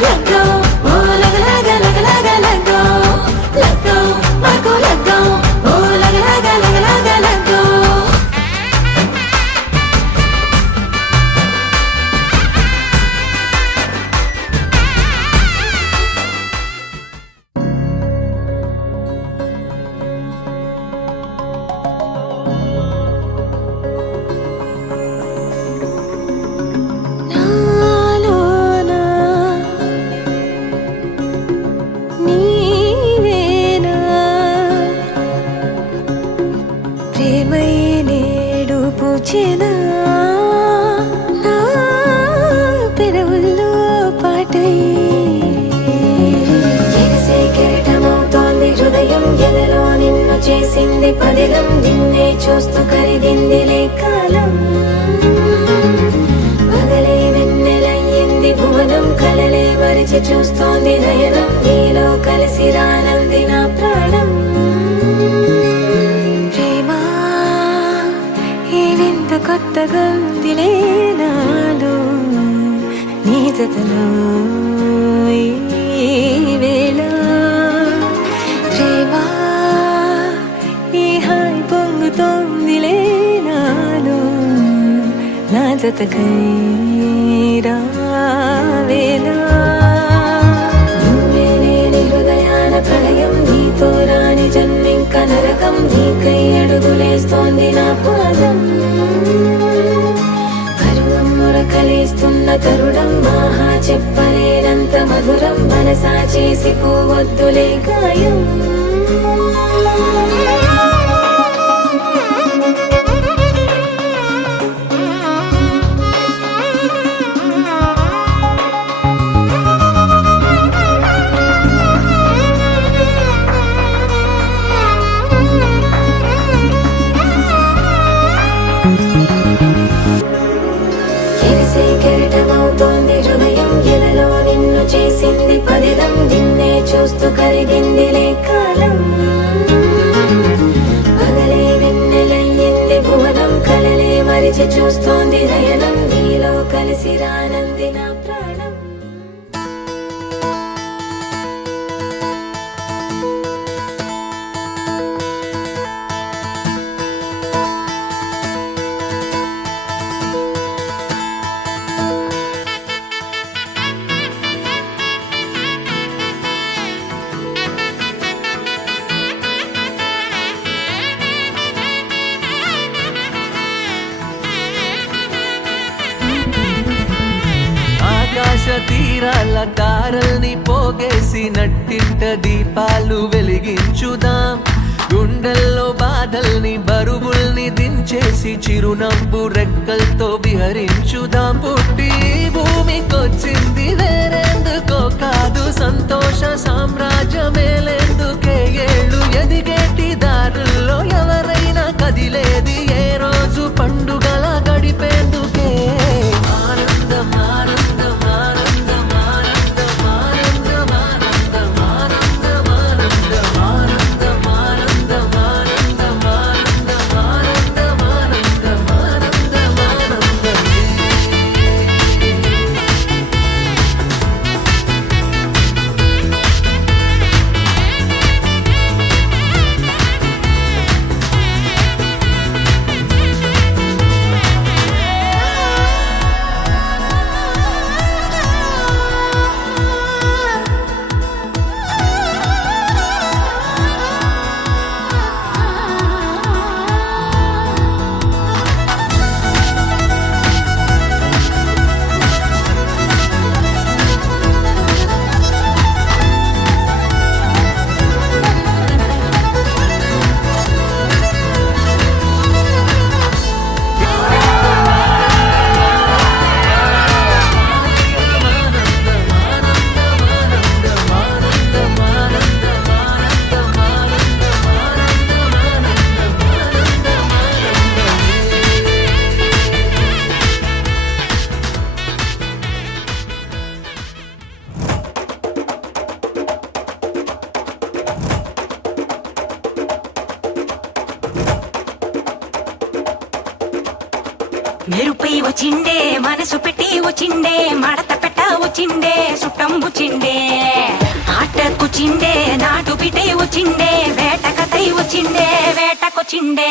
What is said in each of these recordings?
let go. Oh, laga laga laga laga let go. Let go, Marco, let go. Oh, laga laga laga laga let go. చేసింది పదిలం నిన్నే చూస్తూ కరిగిందిలే కాలం పగలే వెన్నెలయ్యింది భువనం కలలే మరిచి చూస్తోంది నయనం నీలో కలిసి రానంది నా ప్రాణం ప్రేమ ఈ వింత కొత్తగా ఉందిలే నాలో నీ జతలో ఈ వేళ ప్రేమ పొంగుతోందిలే నాలో నా జతకై రావేలా నువ్వే లేని హృదయాల ప్రళయం నీతో రాని జన్మింక నరకం నీకై అడుగులేస్తోంది నా పాదం పరువం మురకలేస్తున్న తరుణం ఆహా చెప్పలేనంత మధురం మనసా చేసిపోవద్దులే గాయం చేసింది పదిలం నిన్నే చూస్తూ కరిగిందిలే కాలం పగలే వెన్నెలయ్యింది భువనం కలలే మరిచి చూస్తోంది నయనం నీలో కలిసి రానంది నా ప్రాణం తీరాల తారల్ని పోగేసి నట్టింట దీపాలు వెలిగించుదాం గుండెల్లో బాధల్ని బరువుల్ని దించేసి చిరునవ్వు రెక్కలతో విహరించుదాం పుట్టి భూమికొచ్చింది వేరేందుకో కాదు సంతోష సామ్రాజ్యమేలేందుకే ఏళ్ళు ఎదిగేటి దారుల్లో ఎవరైనా కదిలేది ఏ రోజు పండుగల గడిపేందుకే ఆనందం ఆనందం మెరుపై వచ్చిండే మనసు పెట్టి వచ్చిండే మడత పెట్ట వచ్చిండే సుట్టంబు వచ్చిండే ఆటకొచ్చిండే నాటు బిడ్డే వచ్చిండే వేటకతై వచ్చిండే వేటకొచ్చిండే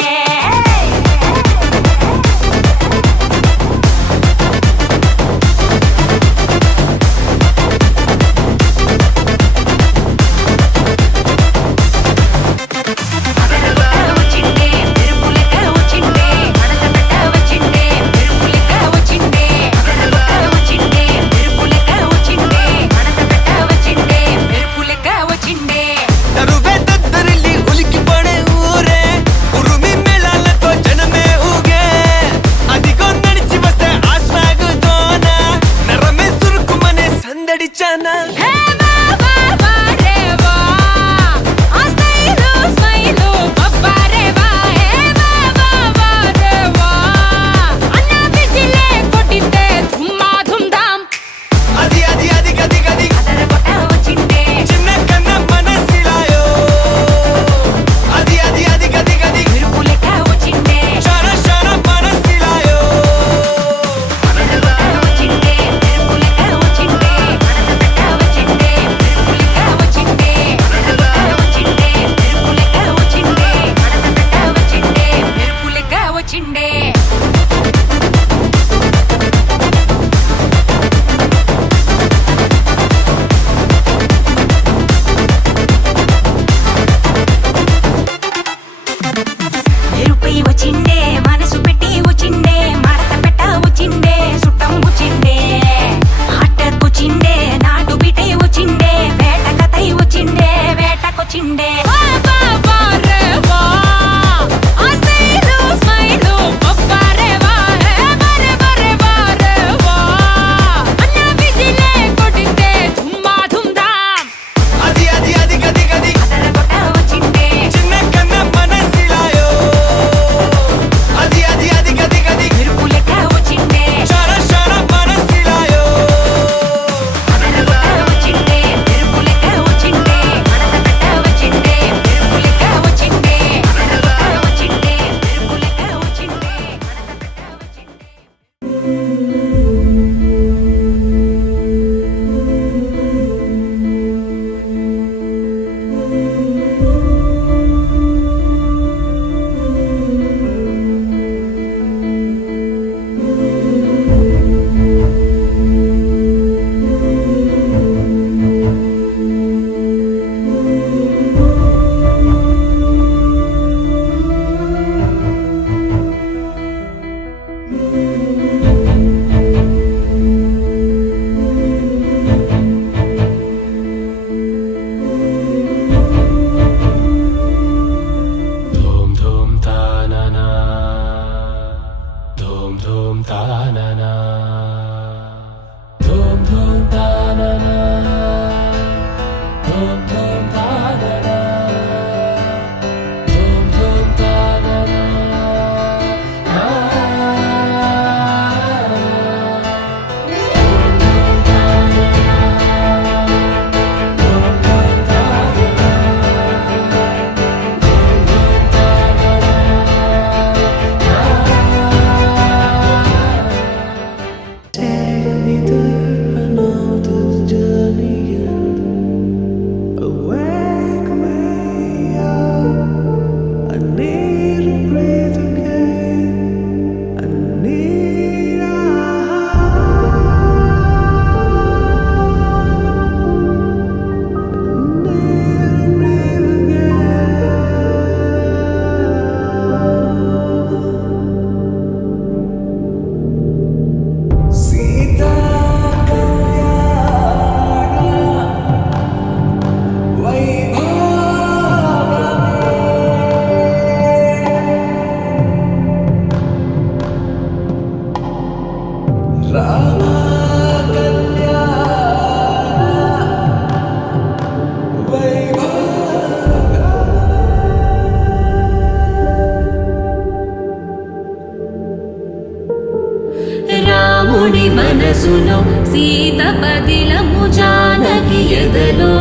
రాముడి మనసులో సీత పదిలము జానకి ఎదలో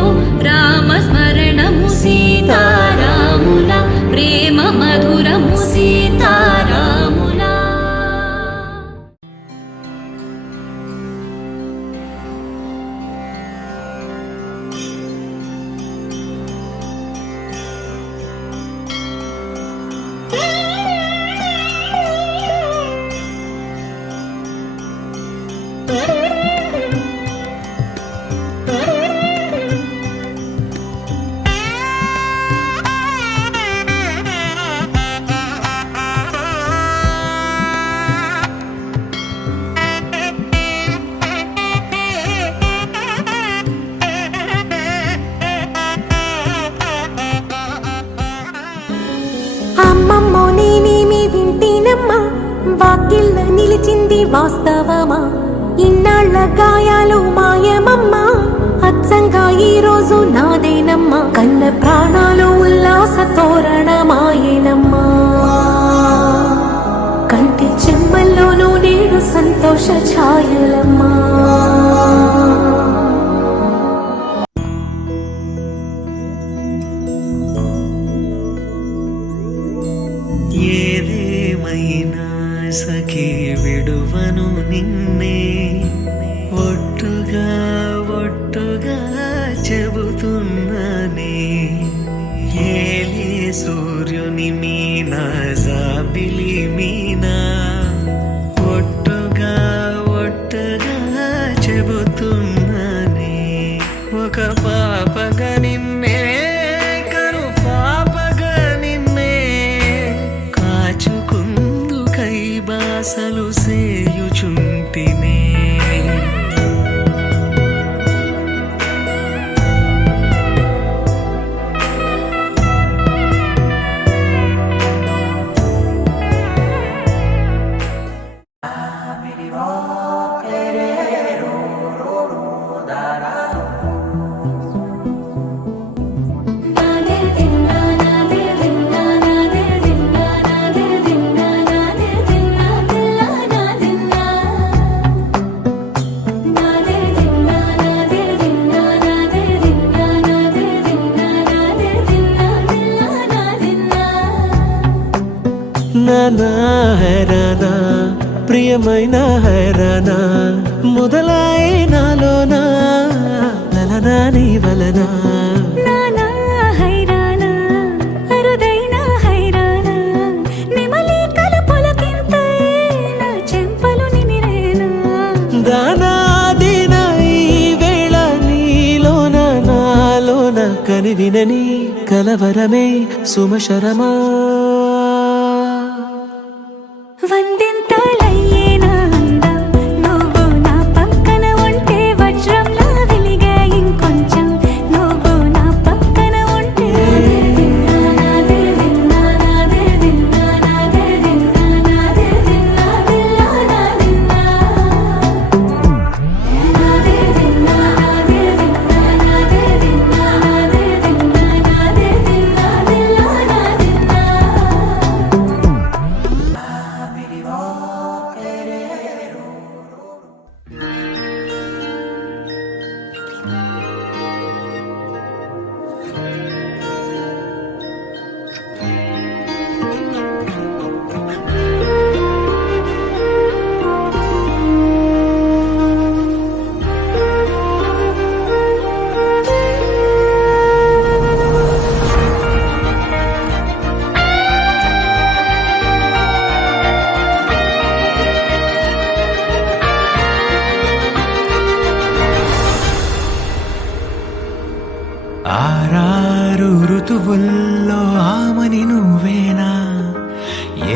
రామస్మరణము సీతారాముల ప్రేమ మధురము సీతారాముల. వాస్తవమా? ఇన్నాళ్ళ గాయాలు మాయమమ్మా, అచ్చంగా ఈ రోజు నాదేనమ్మా. కన్న ప్రాణాలు ఉల్లాస తోరణమాయేనమ్మా, కంటి చెమ్మల్లోనూ నేడు సంతోష ఛాయలమ్మా. ఏదేమైనా సఖీ విడువను నిన్నే, ఒట్టుగా ఒట్టుగా చెబుతున్నానే. ఏలే సూర్యుని మీనా జాబిలి మీనా, ఒట్టుగా ఒట్టుగా చెబుతున్నానే. ఒక పాపగా నిన్నే కను పాపగా నిన్నే కాచుకుందు కైబాసలు సేయుచుంటినే. నానా హైరానా ప్రియమైన హైరానా, మొదలాయే నాలోనా లలనా నీ వలనా. నానా హైరానా అరుదైన హైరానా, నెమలి కలుపులకింతై నా చెంపలు నిమిరేనా. దానాదిన ఈ వేళ నీలోన నాలోన కనివినని కలవరమే సుమశరమా. వందింతలయ్యేనా అందం, నువ్వు నా పక్కన ఉంటే వజ్రంలా వెలిగే ఇంకొంచెం, నువ్వు నా పక్కన ఉంటే. ఆరారు ఋతువుల్లో ఆమని నువ్వేనా,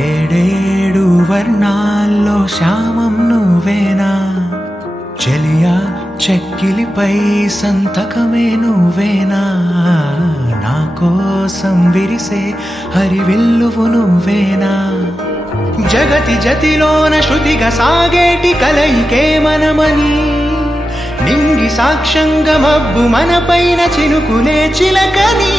ఏడేడు వర్ణాల్లో శ్యామం నువ్వేనా. చెలియా చెక్కిలిపై సంతకమే నువ్వేనా, నా కోసం విరిసే హరివిల్లువు నువ్వేనా. జగతి జతిలోన శృతిగా సాగేటి కలయికే మనమని, నింగి సాక్ష్యంగా మబ్బు మన పైన చినుకులే చిలకని.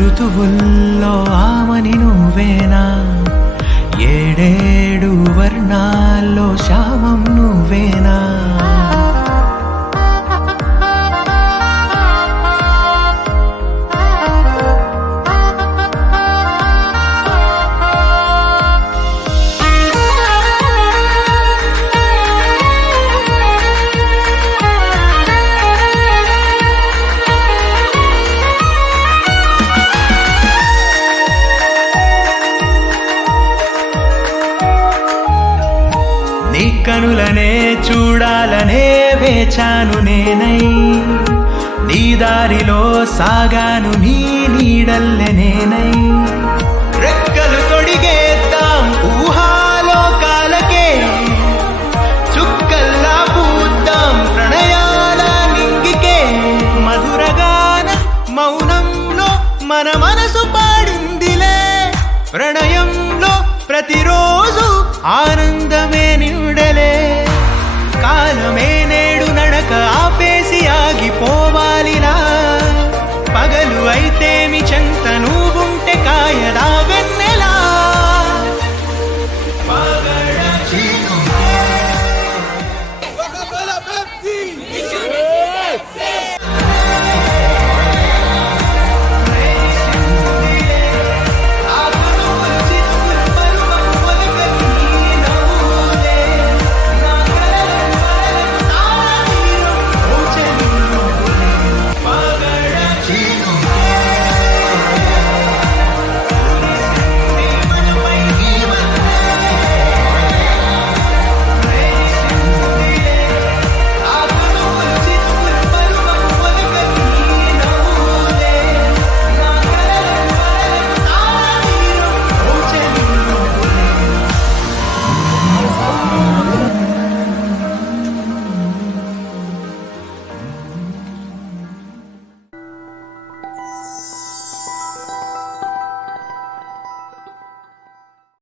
ఋతువుల్లో ఆమని నువ్వేనా, ఏడేడు వర్ణాల్లో శ్యామం నువ్వేనా. కనులనే చూడాలనే వేచాను నేనై, దారిలో సాగాను నీ నీడల్లె నేనై రెక్కలు తొడిగేద్దాం ఊహాలోకాలకే చుక్కల్లా పూద్దాం ప్రణయాల నింగికే మధురగాన మౌనంలో మన మనసు పాడిందిలే ప్రణయంలో ప్రతిరోజు ఆనందమే నిండలే కాలమే నేడు నడక ఆపేసి ఆగిపోవాలిలా పగలు అయితే